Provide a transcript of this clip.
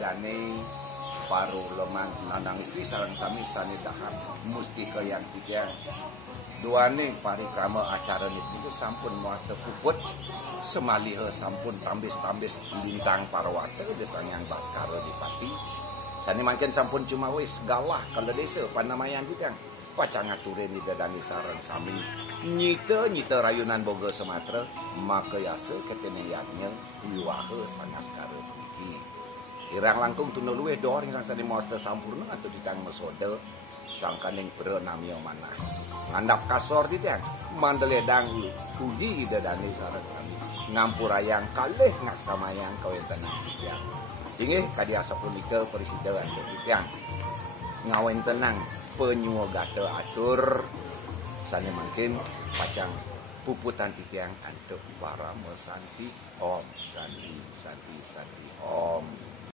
dane paru lemang nandang istri sarang sami sani dahar musti ke yang tiga duane parikrama acara niku sampun muasta puput semalihe sampun tambis-tambis lintang parwata desang yang baskara dipati sani mangken sampun cuma wis galah kalau desa panamayan juga pacang aturin di dadani sarang sami nyita rayunan boga Sumatera maka yasa keteneyatnya wiwahe sangaskara iki irang langkung tunu luweh dor sang sani master sampurna atau ditang mesoda sang kaning prenamya manah ngandap kasor ditang mandeledang udi dadani sareng kami ngampurayang kalih ngaksamayang kawentenan tiyang inggih kadiasa punika presiden tiyang ngawen tenang penyuwa gata atur sane mangkin pacang puputan tiyang antuk para mesanti om santi om